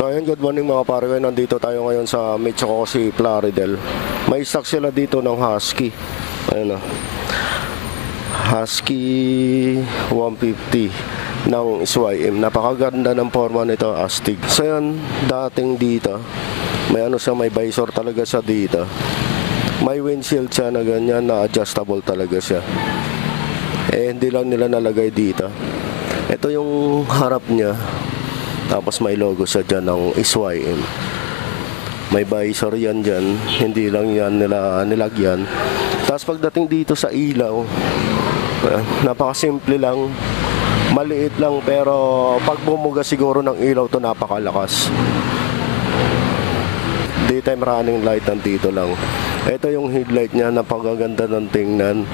So ayun, good morning mga pare. Nandito tayo ngayon sa Mitch ko si Plaridel. May stock sila dito ng Husky. Ayun o. Husky 150 ng SYM. Napakaganda ng forma nito, astig. So yun, dating dito, may ano siya, may visor talaga siya dito. May windshield siya na ganyan, na adjustable talaga siya. Eh hindi lang nila nalagay dito. Ito yung harap niya. Tapos may logo siya dyan ng SYM. May visor yan dyan. Hindi lang yan nila nilagyan. Tapos pagdating dito sa ilaw, napakasimple lang. Maliit lang pero pag bumuga siguro ng ilaw to napakalakas. Daytime running light nandito lang. Ito yung headlight niya, napakaganda ng tingnan.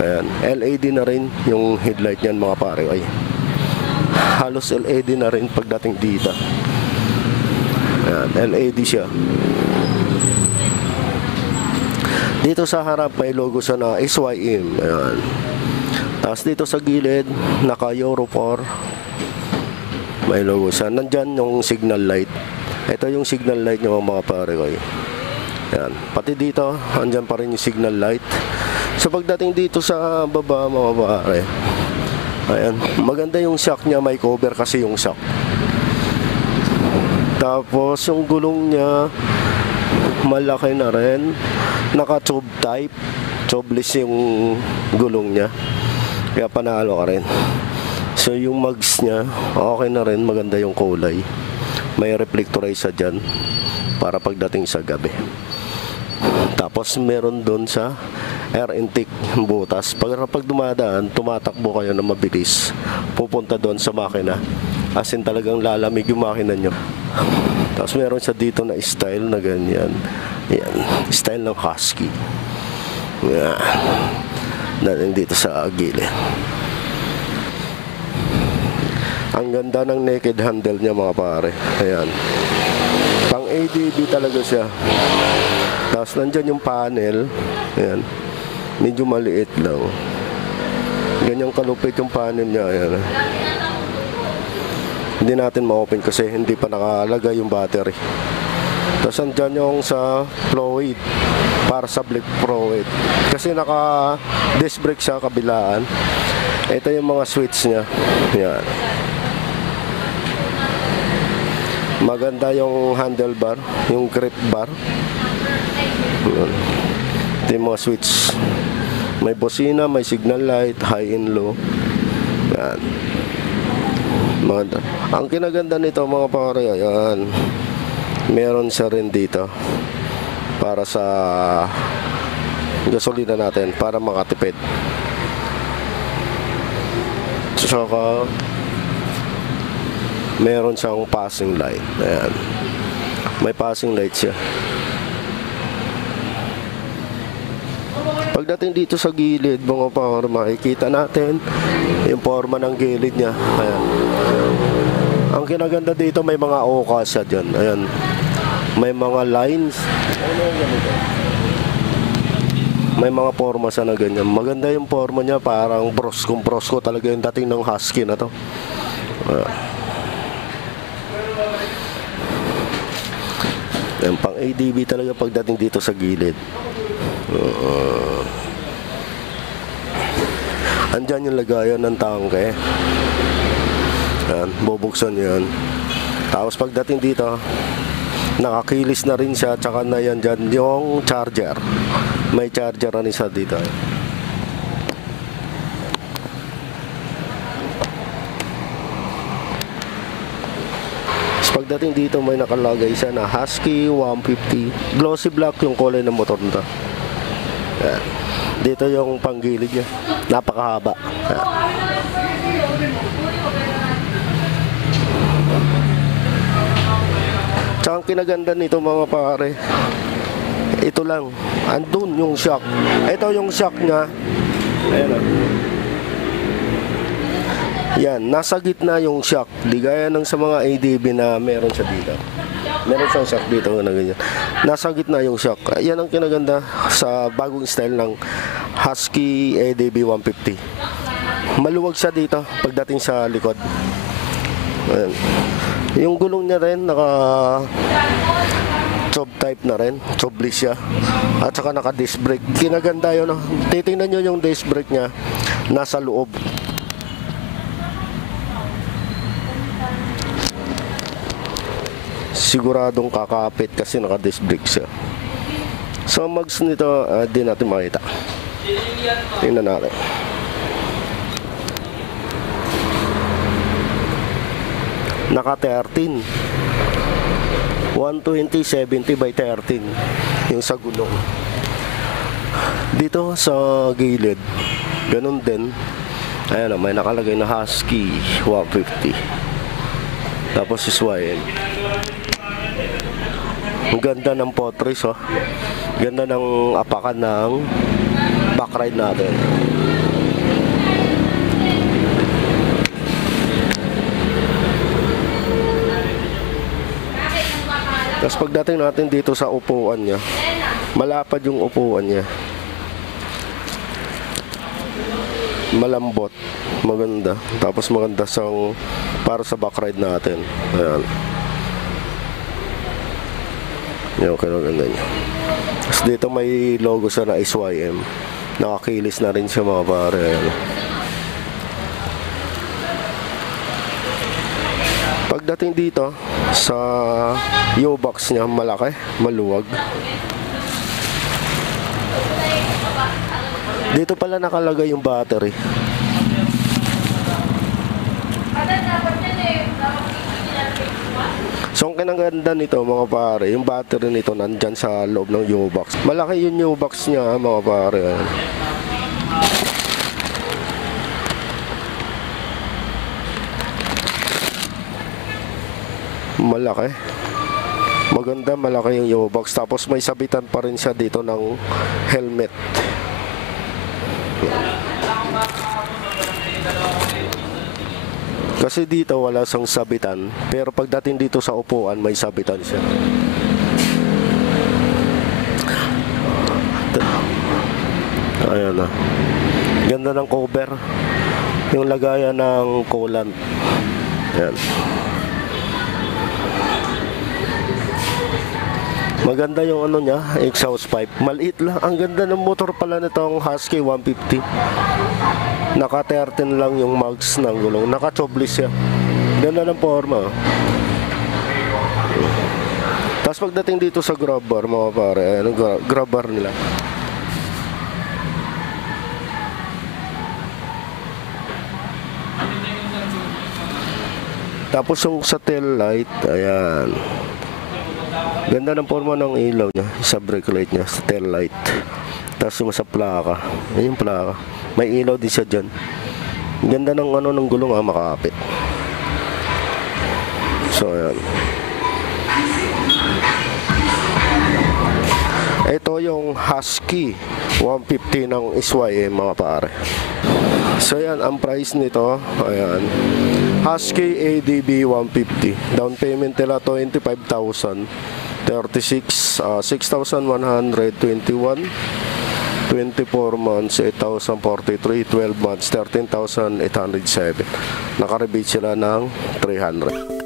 Ayan. LED na rin yung headlight niyan mga pare. Ay, halos LED na rin pagdating dito. Ayan, LED siya. Dito sa harap may logo siya na SYM. Ayan. Tapos dito sa gilid naka Euro 4. May logo siya. Nandyan yung signal light. Ito yung signal light nyo mga pare ko. Ayan. Pati dito andyan pa rin yung signal light. So pagdating dito sa baba mga pare, ayan, maganda yung shock niya, may cover kasi yung shock. Tapos yung gulong niya malaki na rin, naka tube type, tubeless yung gulong niya, kaya panalo ka rin. So yung mags niya okay na rin, maganda yung kulay, may reflectorize sa dyan para pagdating sa gabi. Tapos meron doon sa air intake butas. Pag dumadaan, tumatakbo kayo na mabilis, pupunta doon sa makina. As in talagang lalamig yung makina nyo. Tapos meron siya dito na style na ganyan. Yan, style ng Husky. Yan. Dating dito sa gilid. Ang ganda ng naked handle niya mga pare. Ayan. Pang ADB talaga siya. Tapos nandyan yung panel. Ayan. Medyo maliit lang. Ganyang kalupit yung panel niya. Ayan. Hindi natin ma-open kasi hindi pa nakalagay yung battery. Tapos andyan yung sa fluid, para sa blade fluid. Kasi naka disc brake siya kabilaan. Ito yung mga switch niya. Ayan. Maganda yung handlebar, yung grip bar. Ayan. Ito yung mga switch. May bosina, may signal light, high and low. Yan. Maganda. Ang kinaganda nito mga pare, ayan, meron siya rin dito para sa gasolina natin, para makatipid. Saka meron siyang passing light. Ayan. May passing light siya. Pagdating dito sa gilid mga pare, makikita natin yung forma ng gilid niya. Ayan. Ang kinaganda dito, may mga okas siya dyan. Ayan. May mga lines. May mga forma siya na ganyan. Maganda yung forma niya, parang brosko talaga yung dating ng Husky na to. Ayan, pang ADB talaga pagdating dito sa gilid. Andyan yung lagayan ng tangke. Ayan, bubuksan yan. Tapos pagdating dito, nakakilis na rin siya. Tsaka na yan dyan yung charger. May charger na isa dito. Tapos pagdating dito, may nakalagay siya na Husky 150. Glossy black yung kulay ng motor nito. Ayan. Dito yung panggilid niya, napakahaba. Ayan. Tsaka ang kinaganda nito mga pare, ito lang, andun yung shock. Ito yung shock niya. Ayan o. Yan, nasa gitna yung shock. Di gaya ng sa mga ADB na meron siya dito. Meron siyang shock dito na ganyan. Nasa gitna yung shock. Yan ang kinaganda sa bagong style ng Husky ADB 150. Maluwag siya dito pagdating sa likod. Ayan. Yung gulong niya rin, naka tube type na rin, tubeless siya. At saka naka disc brake. Kinaganda yun. Titingnan nyo yung disc brake niya, nasa loob. Siguradong kakapit kasi naka disc brake siya. So mags nito, di natin makita. Tingnan natin. Naka 13. 120/70 by 13 yung sa gulong. Dito sa gilid, ganun din. Ayan, may nakalagay na Husky 150. Tapos SYM. Ang ganda ng potris, oh. Ganda ng apakan ng backride natin. Tapos pagdating natin dito sa upuan niya, malapad yung upuan niya. Malambot, maganda. Tapos maganda para sa backride natin. Ayan. Yung kinaganda niya. Tapos dito may logo sa na SYM. Nakakilis na rin siya mga pare. Ayan. Pagdating dito sa U-box niya, malaki, maluwag. Dito pala nakalagay yung battery. So ang kinaganda nito mga pare, yung battery nito nandyan sa loob ng U-box. Malaki yung U-box niya mga pare. Malaki. Maganda, malaki yung U-box. Tapos may sabitan pa rin siya dito ng helmet. Kasi dito wala siyang sabitan. Pero pagdating dito sa upuan, may sabitan siya. Ayan na. Ganda ng cover. Yung lagayan ng coolant. Ayan. Maganda yung ano niya, exhaust pipe. Maliit lang. Ang ganda ng motor pala nitong Husky 150. Naka 13 lang yung mags ng gulong. Naka tubeless siya. Ganda ng forma. Tapos pagdating dito sa grab bar, mga pare, ayan, grab bar nila. Tapos yung sa tail light, ayan. Ganda ng forma ng ilaw niya, sa brake light niya, sa tail light. Tapos yung sa plaka, ayun yung plaka. May ilaw din siya dyan. Ganda ng ano ng gulong, makapit. So ayan. Ito yung Husky 150 ng SYM mga pare. So ayan, ang price nito, ayan. Husky ADB 150. Down payment nila 25,000. 36, 6,121. 24 months, 8,043. 12 months, 13,807. Naka-rebate sila ng 300.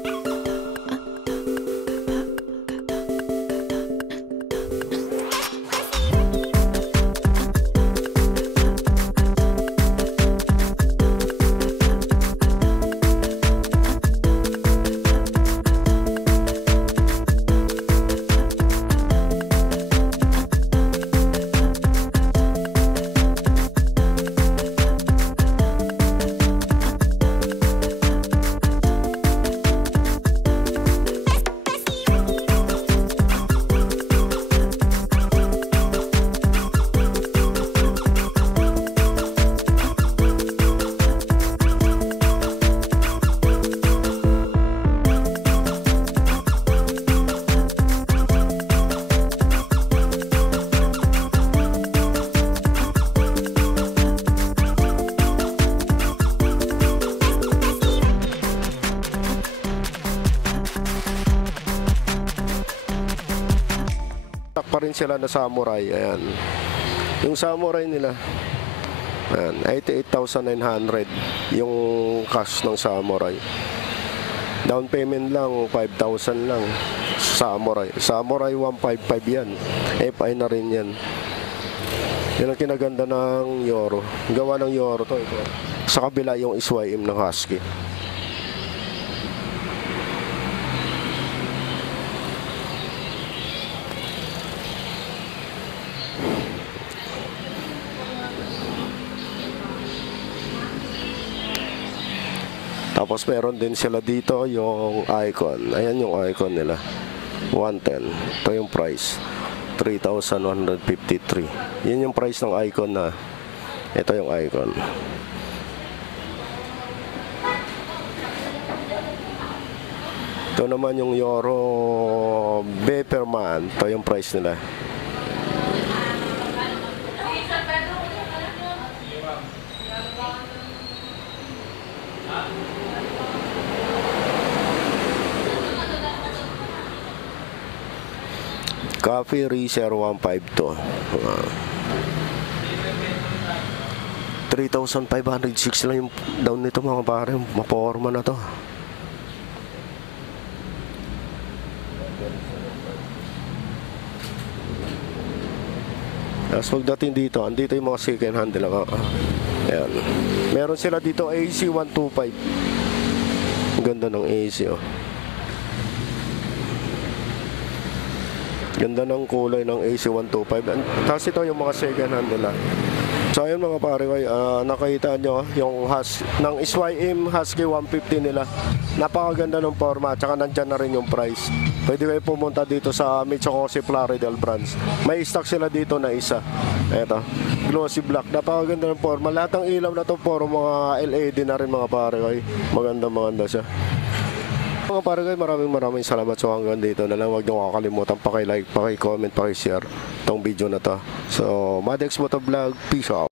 Pa rin sila na Samurai, ayan. Yung Samurai nila, ayan, 88,900 yung cash ng Samurai. Down payment lang 5,000 lang. Samurai 155 yan. FI na rin yan. Yan ang kinaganda ng Yoro. Gawa ng Yoro to. Ito. Sa kabila yung SYM ng Husky. Tapos meron din sila dito yung Icon. Ayan yung Icon nila. 110. Ito yung price. 3,153. Yan yung price ng Icon na. Ito yung Icon. Ito naman yung Yoro Beperman. Ito yung price nila. Coffee Racer 152. 3,506 lang yung down nito mga pare. Maporma na to. Tapos pagdating dito, andito yung mga second hand lang. Ayan. Meron sila dito AC 125. Ang ganda ng AC oh. Ganda ng kulay ng AC125. Tapos ito yung mga second hand nila. So ayun mga pare, nakita nyo yung ng SYM Husky 150 nila. Napakaganda ng forma. Tsaka nandyan na rin yung price. Pwede kayo pumunta dito sa Michoacán Floridel branch. May stock sila dito na isa. Eto, glossy black. Napakaganda ng forma. Lahat ng ilaw na to puro mga LED na rin mga pare. Maganda siya. Mga pare, maraming salamat. So hanggang dito na lang. Huwag niyo kakalimutan paki-like, paki-comment, paki-share tong video na to. So Madex Motovlog, peace out.